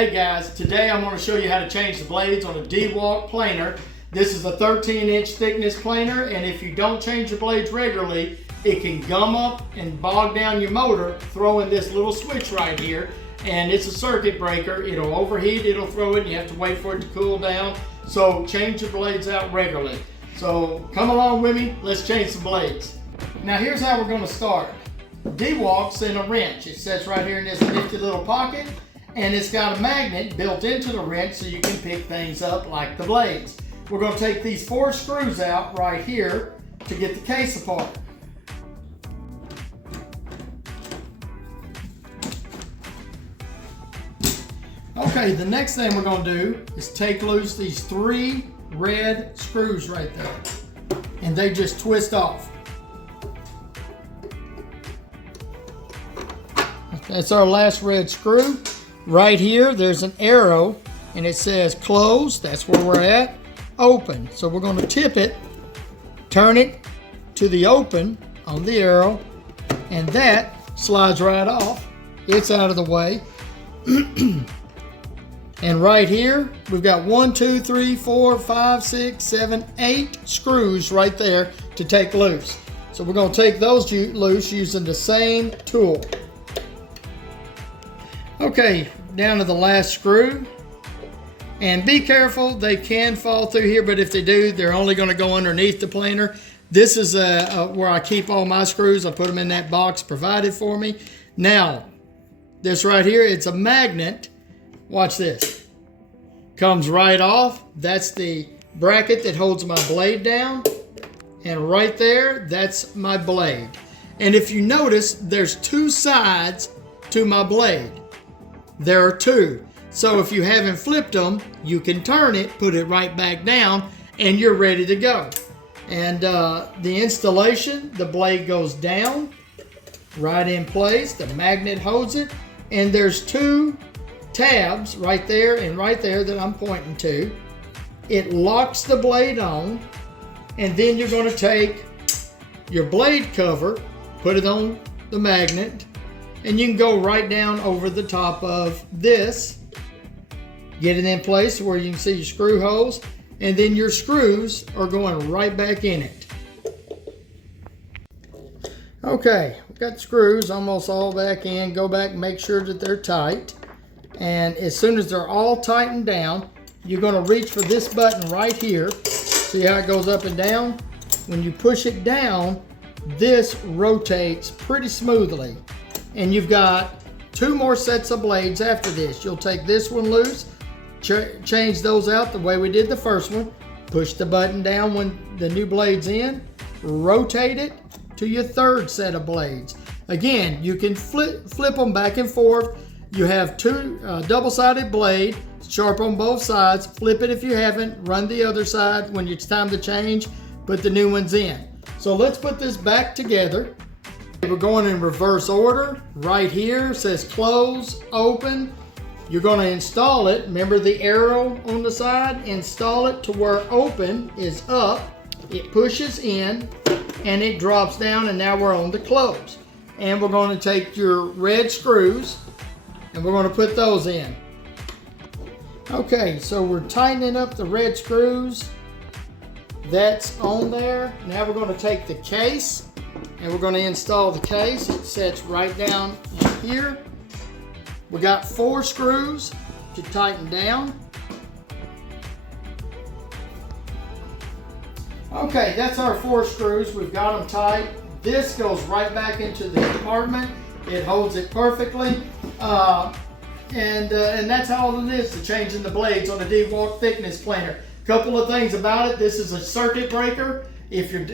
Hey guys, today I'm going to show you how to change the blades on a Dewalt planer. This is a 13-inch thickness planer, and if you don't change your blades regularly, it can gum up and bog down your motor. Throw in this little switch right here, and it's a circuit breaker. It'll overheat, it'll throw it, and you have to wait for it to cool down. So change your blades out regularly. So come along with me, let's change some blades. Now here's how we're going to start. Dewalt's in a wrench. It sits right here in this nifty little pocket, and it's got a magnet built into the wrench so you can pick things up like the blades. We're going to take these 4 screws out right here to get the case apart. Okay, the next thing we're going to do is take loose these 3 red screws right there, and they just twist off. That's our last red screw. Right here, there's an arrow, and it says close. That's where we're at. Open. So we're going to tip it, turn it to the open on the arrow, and that slides right off. It's out of the way. And right here, we've got 1, 2, 3, 4, 5, 6, 7, 8 screws right there to take loose. So we're going to take those loose using the same tool. Okay, down to the last screw. And be careful, they can fall through here, but if they do, they're only going to go underneath the planer. This is where I keep all my screws. I put them in that box provided for me. Now, this right here, it's a magnet. Watch this. Comes right off. That's the bracket that holds my blade down. And right there, that's my blade. And if you notice, there's 2 sides to my blade. There are 2. So if you haven't flipped them, you can turn it, put it right back down, and you're ready to go. And the installation, the blade goes down, right in place. The magnet holds it. And there's 2 tabs right there and right there that I'm pointing to. It locks the blade on, and then you're going to take your blade cover, put it on the magnet, and you can go right down over the top of this. Get it in place where you can see your screw holes, and then your screws are going right back in it. Okay, we've got the screws almost all back in. Go back and make sure that they're tight. And as soon as they're all tightened down, you're going to reach for this button right here. See how it goes up and down? When you push it down, this rotates pretty smoothly. And you've got 2 more sets of blades after this. You'll take this one loose, change those out the way we did the first one, push the button down when the new blade's in, rotate it to your 3rd set of blades. Again, you can flip them back and forth. You have 2 double-sided blade, sharp on both sides. Flip it if you haven't. Run the other side when it's time to change. Put the new ones in. So let's put this back together. We're going in reverse order. Right here says close, open. You're going to install it. Remember the arrow on the side? Install it to where open is up. It pushes in and it drops down, and now we're on to close. And we're going to take your red screws and we're going to put those in. Okay, so we're tightening up the red screws. That's on there. Now we're going to take the case and we're going to install the case. It sits right down in here. We got 4 screws to tighten down. Okay, that's our 4 screws. We've got them tight. This goes right back into the compartment. It holds it perfectly. And that's all it is to changing the blades on the Dewalt thickness planer. Couple of things about it. This is a circuit breaker. If your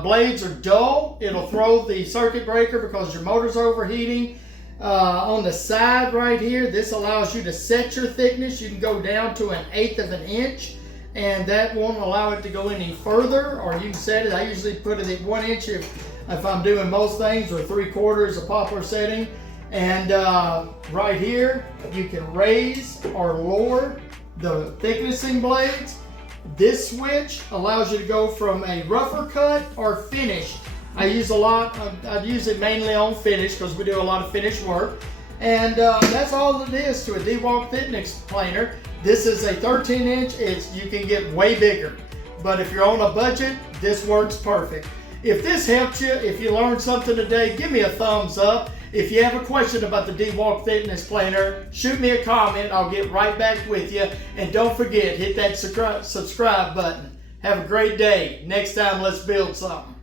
blades are dull, it'll throw the circuit breaker because your motor's overheating. On the side right here, this allows you to set your thickness. You can go down to 1/8 of an inch, and that won't allow it to go any further, or you can set it. I usually put it at 1 inch if I'm doing most things, or 3/4 a poplar setting. And right here, you can raise or lower the thicknessing blades. This switch allows you to go from a rougher cut or finished. I use it mainly on finish because we do a lot of finish work. And that's all it is to a Dewalt fitness planer. This is a 13-inch. You can get way bigger. But if you're on a budget, this works perfect. If this helped you, if you learned something today, give me a thumbs up. If you have a question about the Dewalt fitness planer, shoot me a comment. I'll get right back with you. And don't forget, hit that subscribe button. Have a great day. Next time, let's build something.